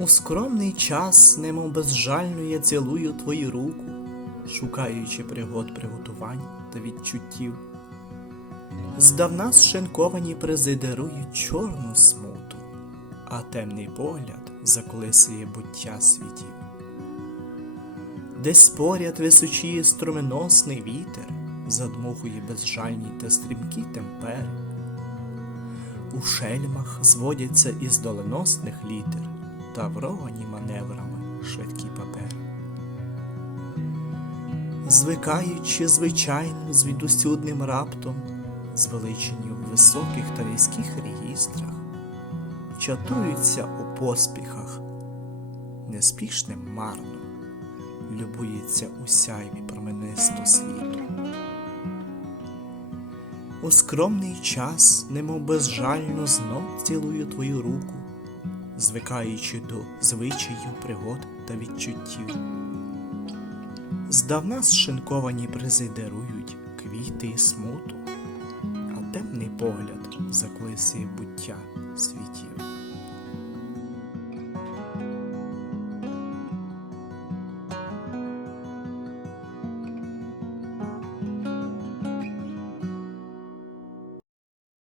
У скромний час, немов безжально я цілую твою руку, шукаючи пригод приготувань та відчуттів. Здавна зшенковані призи дарують чорну смуту, а темний погляд заколисує буття світів. Десь поряд височіє струменосний вітер, задмухує безжальні та стрімкі темпери. У шельмах зводяться із доленосних літер тавровані маневрами швидкі папери. Звикаючи звичайним звідусюдним раптом, звеличені в високих та низьких регістрах, чатуються у поспіхах, неспішним марно, любується у сяйві променисто світу. У скромний час, немов безжально знов цілую твою руку, звикаючи до звичаїв, пригод та відчуттів. Здавна зшинковані призи дарують квіти і смуту, а темний погляд заклисує буття світів.